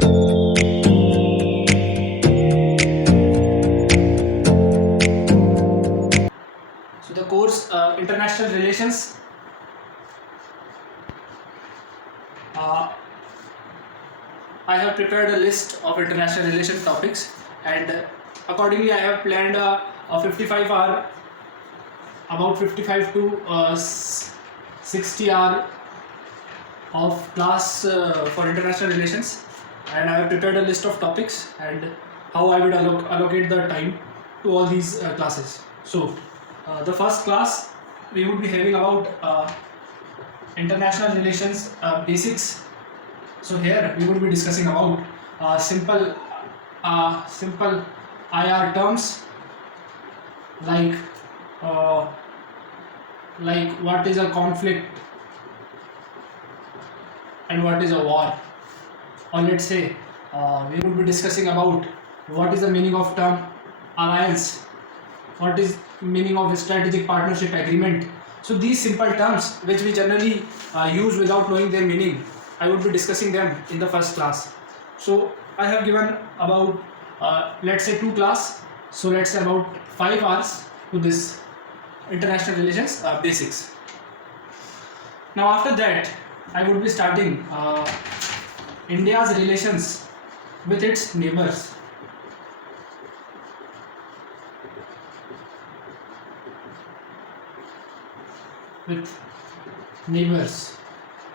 So the course International Relations. Uh, I have prepared a list of international relation topics, and accordingly I have planned a 55 hour, about 55 to 60 hour of class for international relations, and I have prepared a list of topics and how I would allocate the time to all these classes. So the first class we would be having about international relations basics. So here we would be discussing about simple IR terms like uh, what is a conflict and what is a war. Or let's say we would be discussing about what is the meaning of term alliance, what is meaning of strategic partnership agreement. So these simple terms which we generally use without knowing their meaning, I would be discussing them in the first class. So I have given about let's say 2 class, so let's say about 5 hours to this international relations basics. Now after that I would be starting India's relations with its neighbors. With neighbors.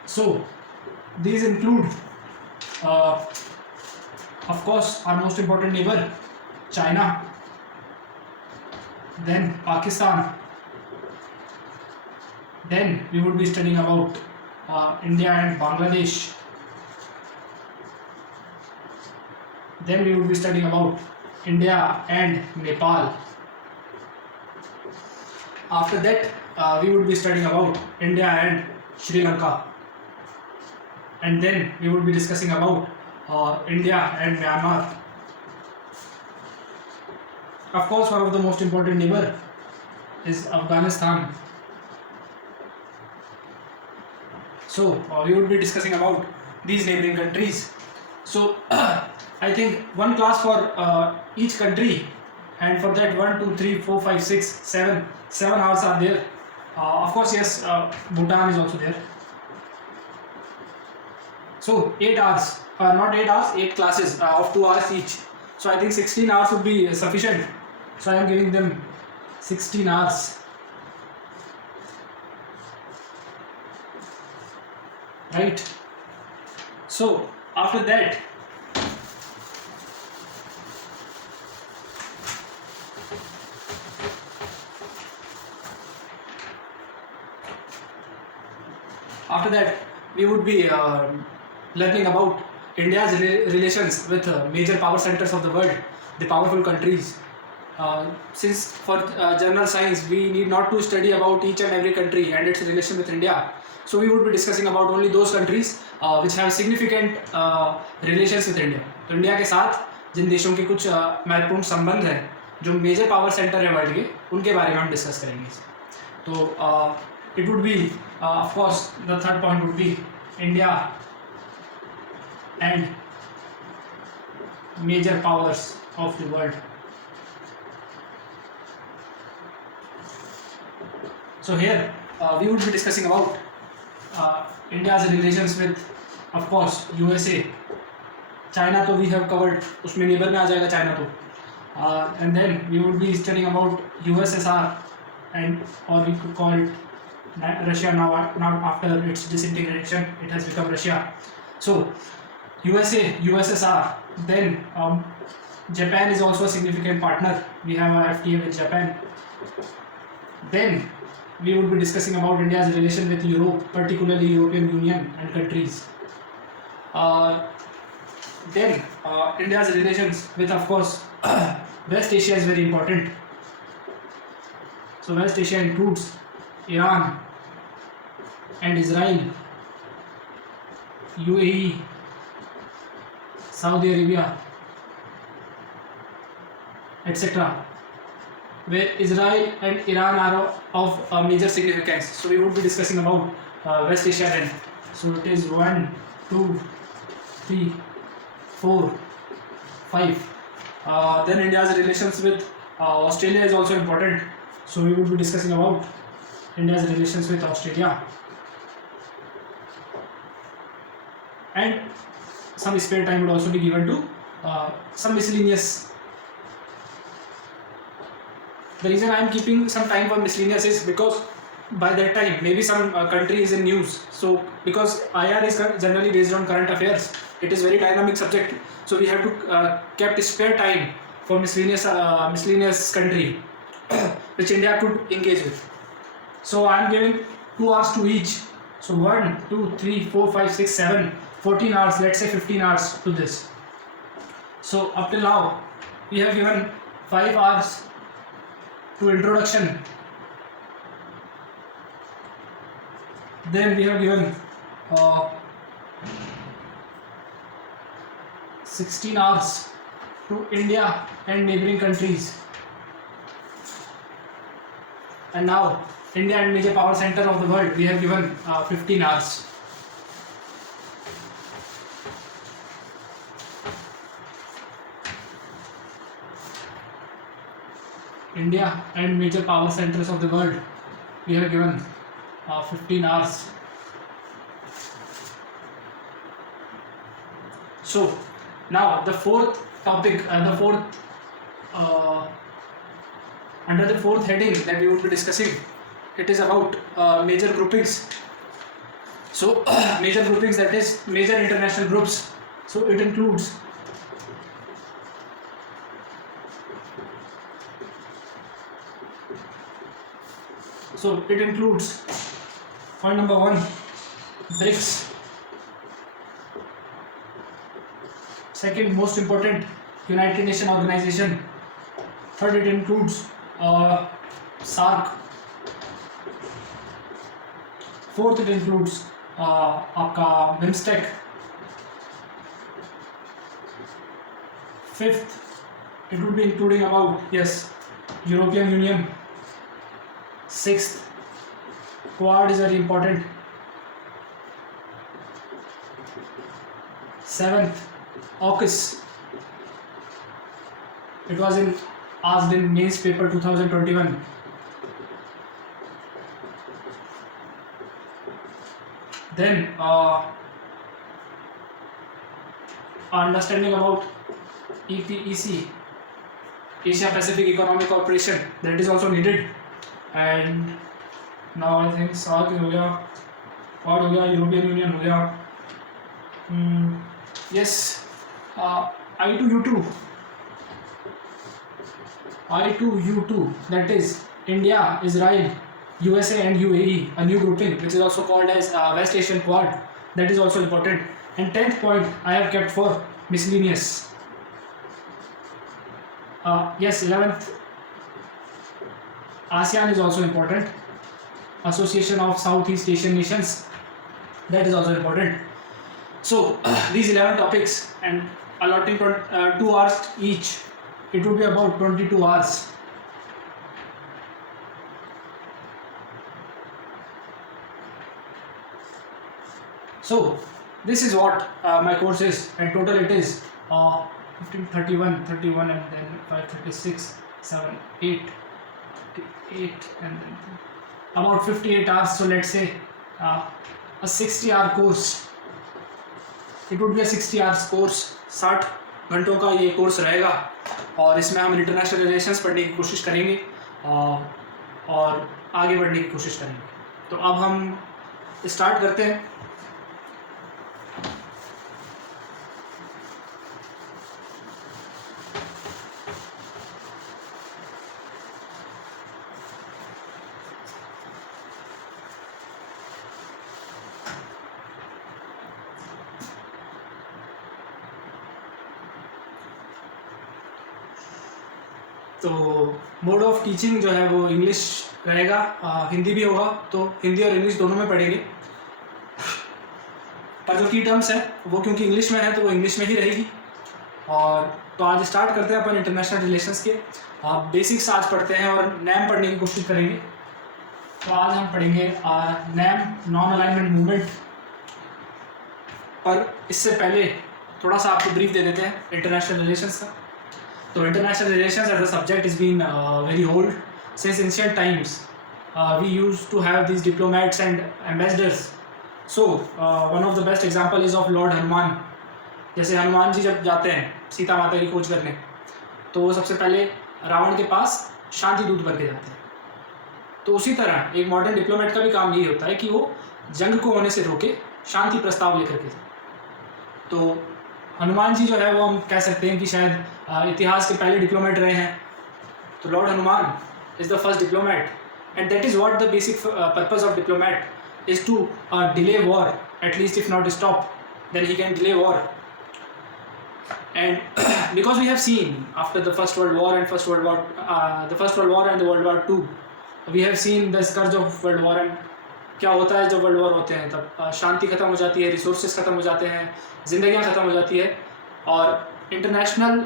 So these include, uh, of course, our most important neighbor, China, then Pakistan, then we would be studying about India and Bangladesh, then we would be studying about India and Nepal. After that, we would be studying about India and Sri Lanka, and then we would be discussing about India and Myanmar. Of course, one of the most important neighbor is Afghanistan. So we would be discussing about these neighboring countries. So I think one class for each country, and for that 1, 2, 3, 4, 5, 6, 7 hours are there. Of course, yes, Bhutan is also there. So 8 hours, not 8 hours, 8 classes of 2 hours each. So I think 16 hours would be sufficient. So I am giving them 16 hours. Right. So after that, we would be learning about India's relations with major power centers of the world, the powerful countries. Since for general science we need not to study about each and every country and its relation with India, so we would be discussing about only those countries which have significant relations with India. तो India के साथ जिन देशों के कुछ महत्वपूर्ण संबंध हैं, जो मेजर पावर सेंटर है वर्ल्ड के, उनके बारे में हम डिस्कस करेंगे. तो it would be of course the third point would be India and major powers of the world. So here we would be discussing about India's relations with, of course, USA. China तो we have covered, उसमें neighbor में आ जाएगा China तो. And then we would be studying about USSR, and or we could call it Russia now after its disintegration it has become Russia. So USA, USSR, then Japan is also a significant partner. We have a FTA with Japan. Then we would be discussing about India's relation with Europe, particularly European Union and countries. Then India's relations with, of course, West Asia is very important. So West Asia includes Iran and Israel, UAE, Saudi Arabia, etc., where Israel and Iran are of major significance. So we would be discussing about West Asia then. So it is 1, 2, 3, 4, 5. Then India's relations with Australia is also important. So we will be discussing about India's relations with Australia. And some spare time would also be given to some miscellaneous. The reason I am keeping some time for miscellaneous is because by that time maybe some country is in news. So because IR is generally based on current affairs, it is very dynamic subject. So we have to kept spare time for miscellaneous country which India could engage with. So I am giving 2 hours to each. So 1, 2, 3, 4, 5, 6, 7, 14 hours. Let's say 15 hours to this. So up till now we have given 5 hours to introduction. Then we have given 16 hours to India and neighboring countries. And now India and major power center of the world, we have given 15 hours. India and major power centers of the world, we have given 15 hours. So now the fourth topic, under the fourth heading that we would be discussing, it is about major groupings. So major groupings, that is major international groups. So it includes point number 1, BRICS. Second most important, United Nations Organization. Third, it includes SAARC. Fourth, it includes आपका BIMSTEC. Fifth, it would be including about European Union. Sixth, Quad is very important. Seventh, AUKUS. It was asked in mains paper 2021. Then our understanding about EPEC, Asia Pacific Economic Cooperation, that is also needed. And now I think SAARC हो गया, Quad हो गया, European Union हो गया. I2U2, that is India, Israel, USA and UAE, a new grouping which is also called as West Asian Quad, that is also important. And 10th point I have kept for miscellaneous. 11th, ASEAN is also important. Association of Southeast Asian Nations, that is also important. So these 11 topics, and allotting 2 hours each, it would be about 22 hours. So this is what my course is, and total it is 15, 31, and then 5, 36, 7, 8, 58, and then about 58 hours. So let's say a 60-hour course. It would be a 60 hours course. 60 घंटों का ये course रहेगा, और इसमें हम international relations पढ़ने की कोशिश करेंगे और आगे बढ़ने की कोशिश करेंगे. तो अब हम स्टार्ट करते हैं. तो मोड ऑफ टीचिंग जो है वो इंग्लिश रहेगा, हिंदी भी होगा, तो हिंदी और इंग्लिश दोनों में पढ़ेंगे. पर जो की टर्म्स है वो क्योंकि इंग्लिश में है तो वो इंग्लिश में ही रहेगी. और तो आज स्टार्ट करते हैं अपन इंटरनेशनल रिलेशंस के बेसिक्स आज पढ़ते हैं और नैम पढ़ने की कोशिश करेंगे. तो आज हम पढ़ेंगे नैम, नॉन अलाइनमेंट मूवमेंट. पर इससे पहले थोड़ा सा आपको ब्रीफ दे देते हैं इंटरनेशनल रिलेशंस का। तो international relations as a subject is been very old since ancient times. We use to have these diplomats and ambassadors. So one of the best example is of lord Hanuman. जैसे हनुमान जी जब जाते हैं सीता माता की खोज करने, तो वो सबसे पहले रावण के पास शांति दूत बन के जाते हैं। तो उसी तरह एक मॉडर्न डिप्लोमेट का भी काम यही होता है कि वो जंग को होने से रोके, शांति प्रस्ताव लेकर के जाए। तो हनुमान जी जो है वो हम कह सकते हैं कि शायद इतिहास के पहले डिप्लोमेट रहे हैं। तो lord Hanuman is the first diplomat, and that is what the basic purpose of diplomat is to delay war, at least if not stop then he can delay war. And because we have seen after the First World War and the First World War and the World War II, we have seen the scourge of World War। and क्या होता है जब world war होते हैं, तब शांति खत्म हो जाती है, रिसोर्सेज खत्म हो जाते हैं, ज़िंदगियाँ खत्म हो जाती है, और इंटरनेशनल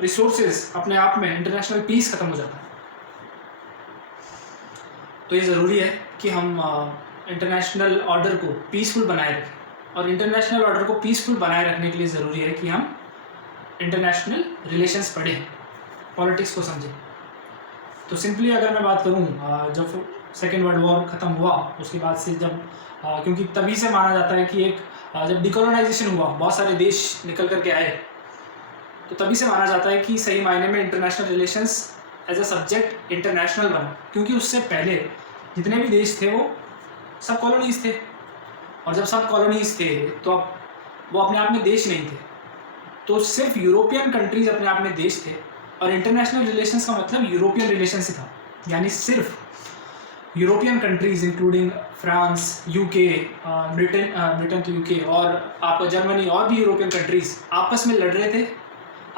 रिसोर्सेज अपने आप में इंटरनेशनल पीस खत्म हो जाता है। तो ये ज़रूरी है कि हम इंटरनेशनल ऑर्डर को पीसफुल बनाए रखें, और इंटरनेशनल ऑर्डर को पीसफुल बनाए रखने के लिए ज़रूरी है कि हम इंटरनेशनल रिलेशंस पढ़ें, पॉलिटिक्स को समझें। तो सिंपली अगर मैं बात करूं, जब सेकेंड वर्ल्ड वॉर ख़त्म हुआ उसके बाद से जब क्योंकि तभी से माना जाता है कि जब डिकोलोनाइजेशन हुआ, बहुत सारे देश निकल करके आए, तो तभी से माना जाता है कि सही मायने में international relations as a subject international बना। क्योंकि उससे पहले जितने भी देश थे वो सब कॉलोनीज़ थे, और जब सब कॉलोनीज़ थे तो अब वो अपने आप में देश नहीं थे। तो सिर्फ यूरोपियन कंट्रीज़ अपने आप में देश थे, और इंटरनेशनल रिलेशंस का मतलब यूरोपियन रिलेशंस ही था। यानी सिर्फ European countries including France, UK, Britain तो यूके, और आप जर्मनी और भी यूरोपियन कंट्रीज़ आपस में लड़ रहे थे,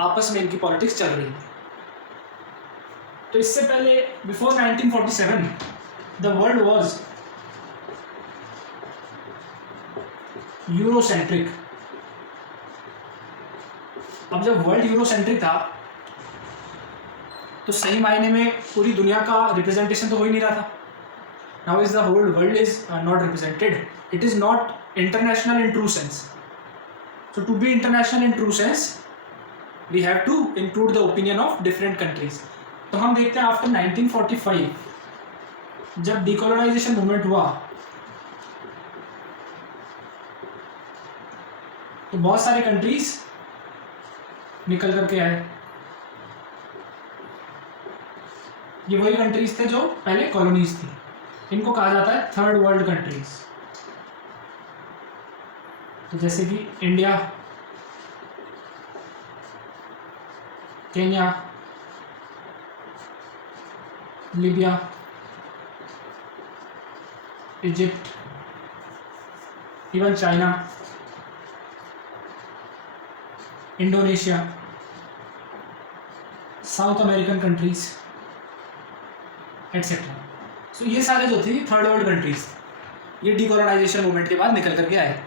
आपस में इनकी पॉलिटिक्स चल रही थी। तो इससे पहले before 1947 the world was Eurocentric. अब जब वर्ल्ड यूरोसेंट्रिक था तो सही मायने में पूरी दुनिया का रिप्रेजेंटेशन तो हो ही नहीं रहा था। Now is the whole world is not represented, it is not international in true sense. So to be international in true sense we have to include the opinion of different countries. तो हम देखते हैं after 1945 जब decolonisation movement हुआ तो बहुत सारे countries निकल करके आए। ये वही कंट्रीज थे जो पहले कॉलोनीज थी, इनको कहा जाता है थर्ड वर्ल्ड कंट्रीज। तो जैसे कि India, Kenya, Libya, Egypt, even China, Indonesia, South American countries etcetera. So ये सारे जो थे थर्ड वर्ल्ड कंट्रीज, ये डिकोलोनाइजेशन मूवमेंट के बाद निकल करके आए।